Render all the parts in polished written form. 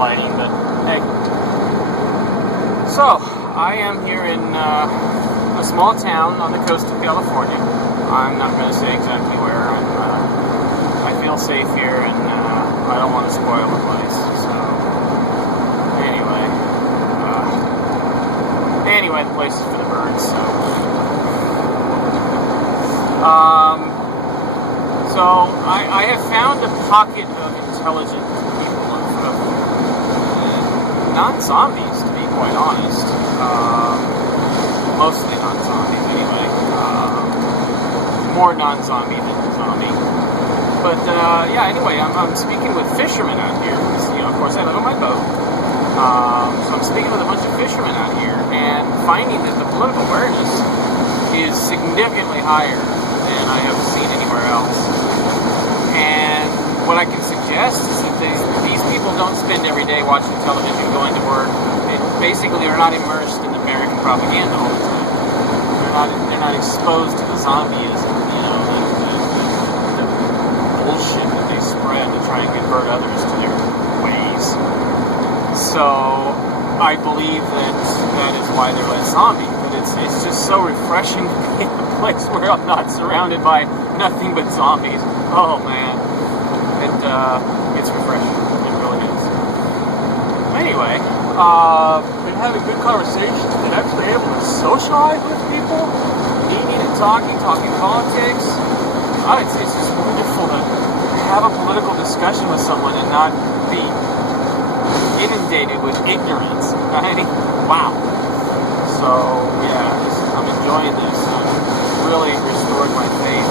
lighting, but hey. So, I am here in a small town on the coast of California. I'm not going to say exactly where. I feel safe here, and I don't want to spoil the place. So, anyway, the place is for the birds. So I have found a pocket of intelligent people, of non-zombies, to be quite honest. Mostly non-zombies, anyway. More non-zombie than zombie. But yeah, anyway, I'm speaking with fishermen out here. Because, of course, I live on my boat. So I'm speaking with a bunch of fishermen out here, and finding that the political awareness is significantly higher than I have seen anywhere else. And what I can suggest is that these people don't spend every day watching television, going to work. Basically, they're not immersed in American propaganda all the time. They're not exposed to the zombieism, the bullshit that they spread to try and convert others to their ways. So I believe that is why they're less zombie. But it's just so refreshing to be in a place where I'm not surrounded by nothing but zombies. Oh man, it's refreshing. It really is. Anyway, been having good conversations. Been actually able to socialize with people, meeting and talking politics. It's just wonderful to have a political discussion with someone and not be inundated with ignorance. Right? Wow. So yeah, I'm enjoying this. I've really restored my faith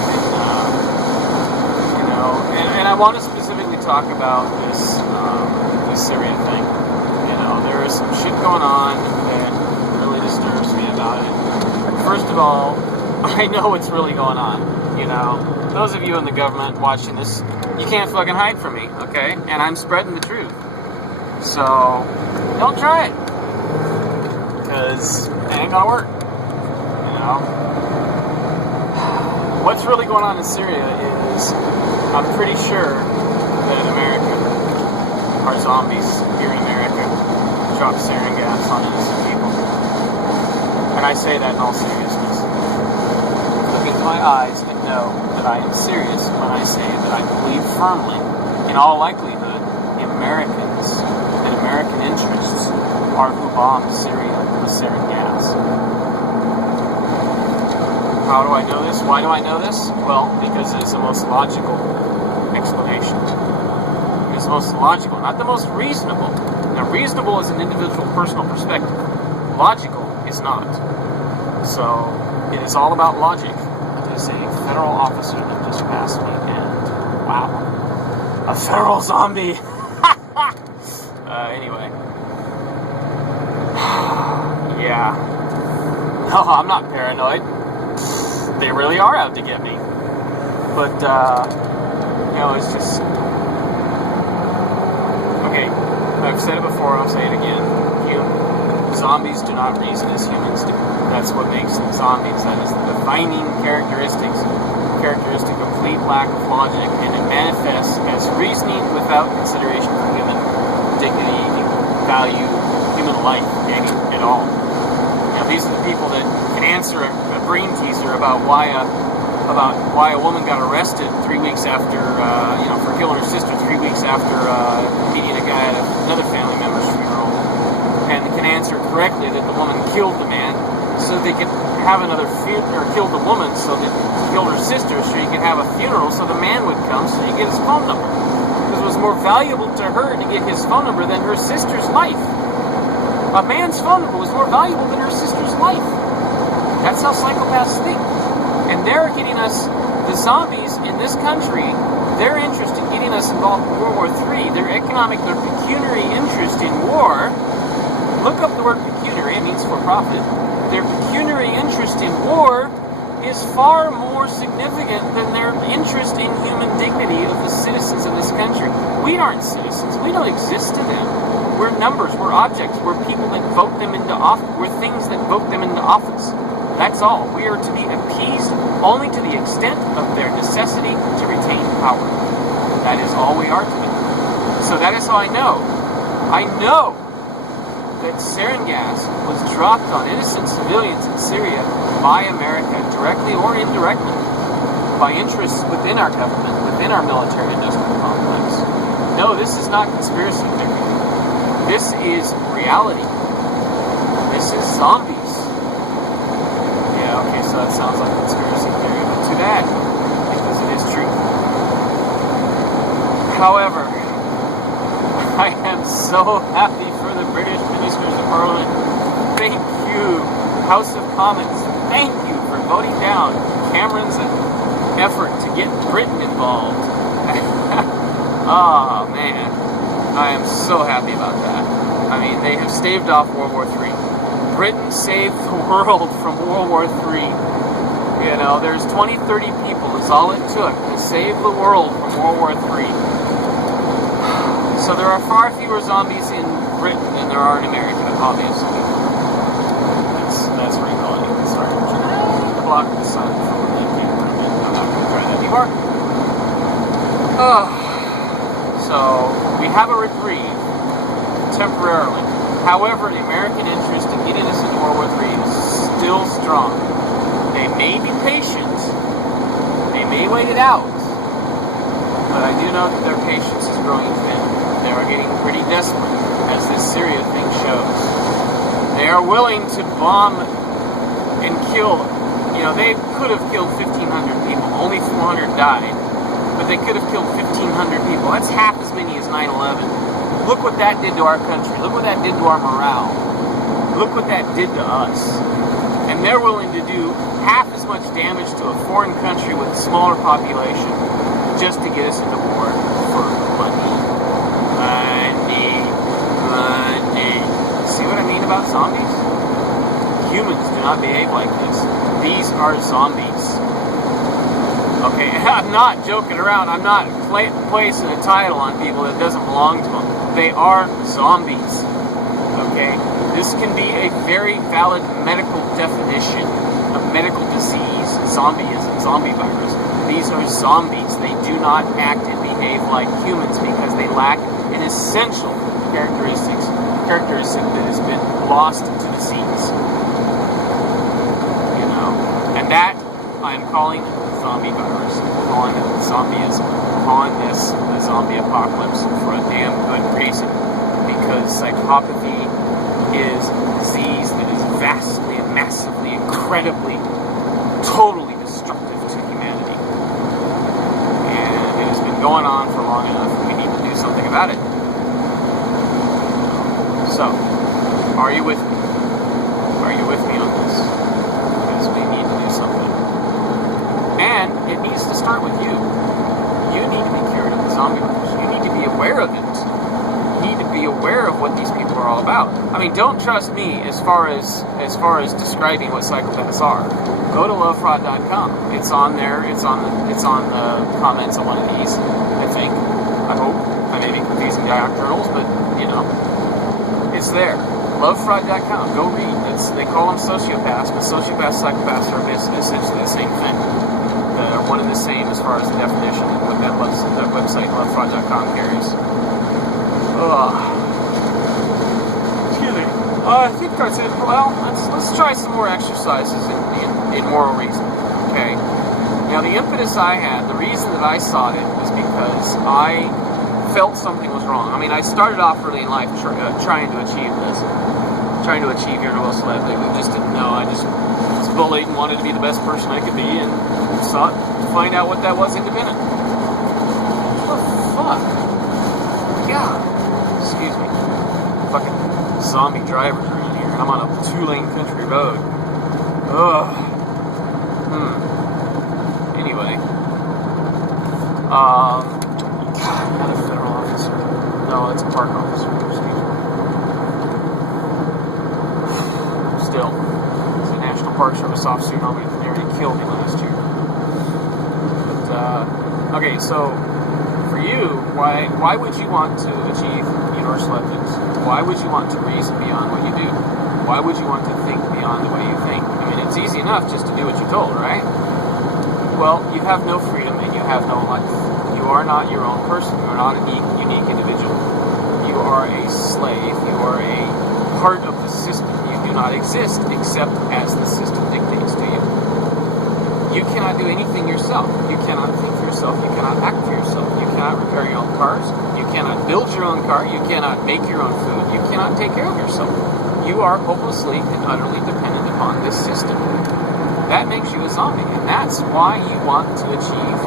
in, and I want to specifically talk about this Syria thing. There is some shit going on that really disturbs me about it. First of all, I know what's really going on. Those of you in the government watching this, you can't fucking hide from me, okay? And I'm spreading the truth. So, don't try it. Because it ain't gonna work. What's really going on in Syria is, I'm pretty sure that America, our zombies here in America, drop sarin gas on innocent people. And I say that in all seriousness. Look into my eyes and know that I am serious when I say that I believe firmly, in all likelihood, the Americans and American interests are who bombed Syria with sarin gas. How do I know this? Why do I know this? Well, because it is the most logical explanation. It is the most logical, not the most reasonable. Now, reasonable is an individual personal perspective. Logical is not. So, it is all about logic. It is a federal officer that just passed me, and wow. A federal zombie! Anyway. Yeah. No, I'm not paranoid. They really are out to get me. But, it's just... Okay, I've said it before, I'll say it again. Zombies do not reason as humans do. That's what makes them zombies. That is the defining characteristic, complete lack of logic, and it manifests as reasoning without consideration for human dignity, value, human life, any at all. These are the people that can answer a brain teaser about why a woman got arrested 3 weeks after, for killing her sister 3 weeks after meeting a guy at another family member's funeral, and can answer correctly that the woman killed the man so they could have another funeral, or killed the woman so that killed her sister so he could have a funeral so the man would come so he could get his phone number. Because it was more valuable to her to get his phone number than her sister's life. A man's phone number was more valuable than her sister's life. That's how psychopaths think. And they're getting us, the zombies in this country, their interest in getting us involved in World War III, their pecuniary interest in war, look up the word pecuniary, it means for profit. Their pecuniary interest in war is far more significant than their interest in human dignity of the citizens of this country. We aren't citizens. We don't exist to them. We're numbers, we're objects, we're people that vote them into office, we're things that vote them into office. That's all. We are to be appeased only to the extent of their necessity to retain power. That is all we are to them. So that is how I know I know that sarin gas was dropped on innocent civilians in Syria by America, directly or indirectly, by interests within our government, within our military-industrial complex. No, this is not conspiracy theory. This is reality. This is zombies. Yeah, okay, so that sounds like conspiracy theory, but too bad, because it is true. However, I am so happy for the British Ministers of Parliament. Thank you, House of Commons. Thank you for voting down Cameron's effort to get Britain involved. Oh, man. I am so happy about that. I mean, they have staved off World War III. Britain saved the world from World War III. You know, there's 20, 30 people. That's all it took to save the world from World War III. So there are far fewer zombies in Britain than there are in America, obviously. That's reality. Sorry. Block the sun from the camera. I'm not going to try that anymore. So we have a reprieve, temporarily. However, the American interest in getting us into World War III is still strong. They may be patient. They may wait it out. But I do know that their patience is growing thin. They are getting pretty desperate, as this Syria thing shows. They are willing to bomb and kill. You know, they could have killed 1,500 people. Only 400 died. But they could have killed 1,500 people. That's half as many as 9/11. Look what that did to our country. Look what that did to our morale. Look what that did to us. And they're willing to do half as much damage to a foreign country with a smaller population just to get us into war for money. Money. See what I mean about zombies? Humans do not behave like this. These are zombies. Okay, I'm not joking around. I'm not placing a title on people that doesn't belong to them. They are zombies. Okay? This can be a very valid medical definition of medical disease, zombieism, zombie virus. These are zombies. They do not act and behave like humans because they lack an essential characteristic that has been lost to disease. You know? And that I'm calling zombie virus. I'm calling it zombieism. I'm calling this the zombie apocalypse for a damn good reason. Because psychopathy is a disease that is vastly and massively, incredibly, totally destructive to humanity. And it has been going on for long enough, and we need to do something about it. So, are you with me? Are you with me on this? Because we need to do something. And it needs to start with you. You need to be cured of the zombie virus. You need to be aware of it. You need to be aware of what these people are all about. I mean, don't trust me as far as describing what psychopaths are. Go to lovefraud.com. It's on there. It's on the comments on one of these. I think. I hope. I may be confusing diac journals, but you know, it's there. Lovefraud.com. Go read. They call them sociopaths, but sociopaths, psychopaths are essentially the same thing. They're one and the same as far as the definition of what that website, lovefraud.com, carries. Excuse me. I think that's it. Well, let's try some more exercises in moral reasoning. Okay. Now, the impetus I had, the reason that I sought it was because I felt something was wrong. I mean, I started off early in life trying to achieve this. Trying to achieve universal celebrity. We just didn't know. I just was bullied and wanted to be the best person I could be and sought to find out what that was independent. What the fuck? God. Excuse me. Fucking zombie drivers around here. I'm on a 2-lane country road. Ugh. Anyway. God, not a federal officer. No, it's a park officer. Excuse me. Still, as a National Park Service officer, nobody nearly killed me last year. But, okay, so, for you, why would you want to achieve universal ethics? Why would you want to reason beyond what you do? Why would you want to think beyond the way you think? I mean, it's easy enough just to do what you're told, right? Well, you have no freedom and you have no life. You are not your own person. You are not a unique individual. You are a slave. You are a part of the system. You do not exist except as the system dictates to you. You cannot do anything yourself. You cannot think for yourself. You cannot act for yourself. You cannot repair your own cars. You cannot build your own car. You cannot make your own food. You cannot take care of yourself. You are hopelessly and utterly dependent upon this system. That makes you a zombie, and that's why you want to achieve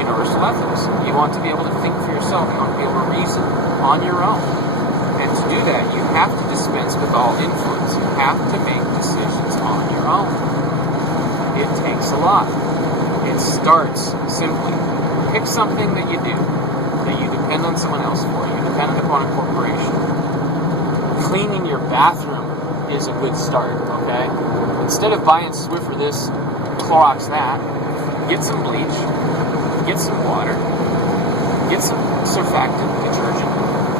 universal ethics. You want to be able to think for yourself. You want to be able to reason on your own. And to do that, you have to dispense with all influence. You have to make decisions on your own. It takes a lot. It starts simply. Pick something that you do, that you depend on someone else for. You're dependent upon a corporation. Cleaning your bathroom is a good start, okay? Instead of buying Swiffer this, Clorox that, get some bleach, get some water, get some surfactant detergent,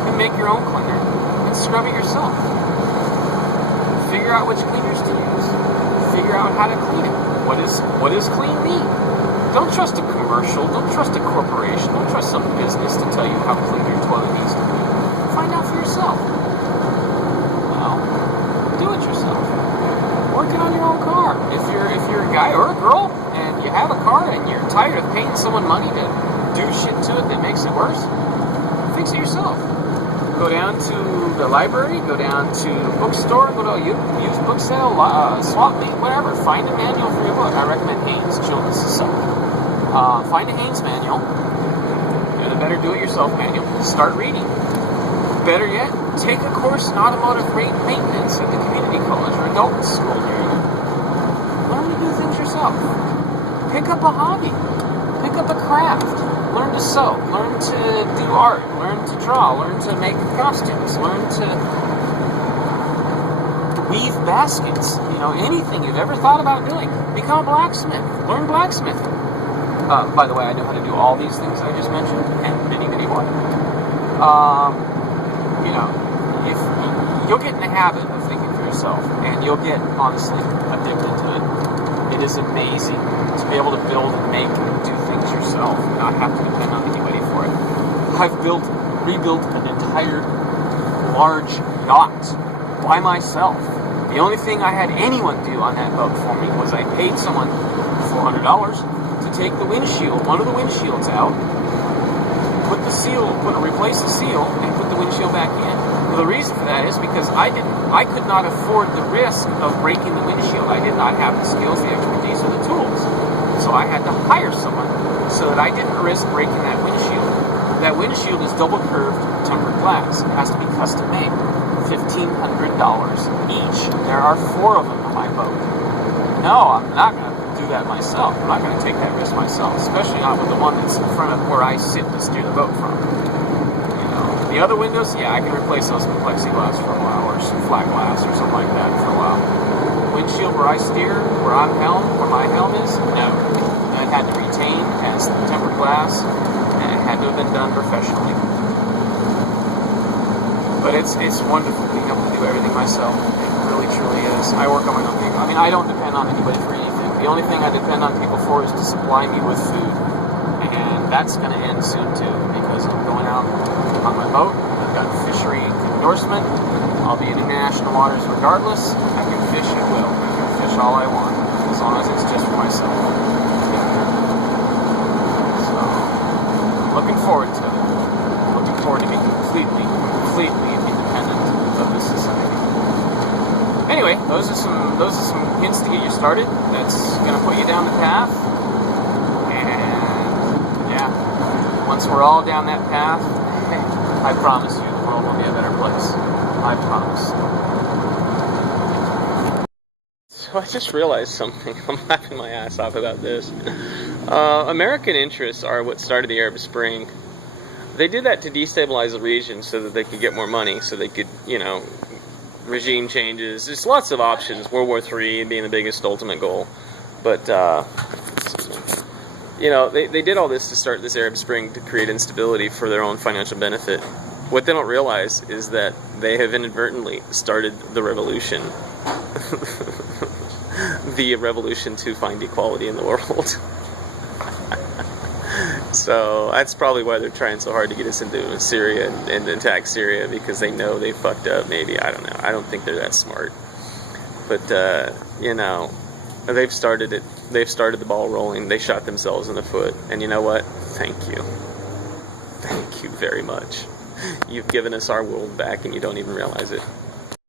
and make your own cleaner, and scrub it yourself. Figure out which cleaners to use. Figure out how to clean it. What does clean mean? Don't trust a commercial, don't trust a corporation, don't trust some business to tell you how clean your toilet needs to be. Find out for yourself. Well, do it yourself. Working on your own car. If you're a guy or a girl and you have a car and you're tired of paying someone money to do shit to it that makes it worse, fix it yourself. Go down to the library, go down to the bookstore, go to a used book sale, swap meet, whatever. Find a manual for your book. I recommend Haynes Children's Society. Find a Haynes manual, and a better do-it-yourself manual. Start reading. Better yet, take a course in automotive maintenance at the community college or adult school near you. Learn to do things yourself. Pick up a hobby. Pick up a craft. Learn to sew. Learn to do art. Learn to draw. Learn to make costumes. Learn to weave baskets. Anything you've ever thought about doing. Become a blacksmith. Learn blacksmithing. By the way, I know how to do all these things I just mentioned and many, many more. If you'll get in the habit of thinking for yourself, and you'll get, honestly, addicted to it. It is amazing to be able to build and make and do things yourself and not have to depend on anybody for it. I've rebuilt an entire large yacht by myself. The only thing I had anyone do on that boat for me was I paid someone $400 to take the windshield, one of the windshields out, replace the seal, and put the windshield back in. Well, the reason for that is because I could not afford the risk of breaking the windshield. I did not have the skills, the expertise, or the tools. So I had to hire someone so that I didn't risk breaking that windshield. That windshield is double curved tempered glass. It has to be custom made. $1,500 each. There are 4 of them on my boat. No, I'm not going to do that myself. I'm not going to take that risk myself, especially not with the one that's in front of where I sit to steer the boat from. The other windows, yeah, I can replace those with plexiglass for a while, or some flat glass or something like that for a while. Windshield where I steer, where my helm is, no. It had to retain as tempered glass, and it had to have been done professionally. But it's wonderful being able to do everything myself. It really, truly is. I work on my own people. I don't depend on anybody for anything. The only thing I depend on people for is to supply me with food. And that's going to end soon, too, because I'm going out on my boat. I've got fishery endorsement. I'll be in international waters regardless. I can fish at will. I can fish all I want, as long as it's just for myself. So, looking forward to it. Looking forward to being completely independent of this society. Anyway, those are some hints to get you started. That's going to put you down the path. And yeah, once we're all down that path, I promise you the world will be a better place. I promise. So I just realized something. I'm laughing my ass off about this. American interests are what started the Arab Spring. They did that to destabilize the region so that they could get more money, so they could, regime changes. There's lots of options. World War III being the biggest ultimate goal. But, they did all this to start this Arab Spring to create instability for their own financial benefit. What they don't realize is that they have inadvertently started the revolution. The revolution to find equality in the world. So that's probably why they're trying so hard to get us into Syria and attack Syria, because they know they fucked up. Maybe, I don't know. I don't think they're that smart. But you know, they've started it. They've started the ball rolling. They shot themselves in the foot. And you know what? Thank you. Thank you very much. You've given us our world back, and you don't even realize it.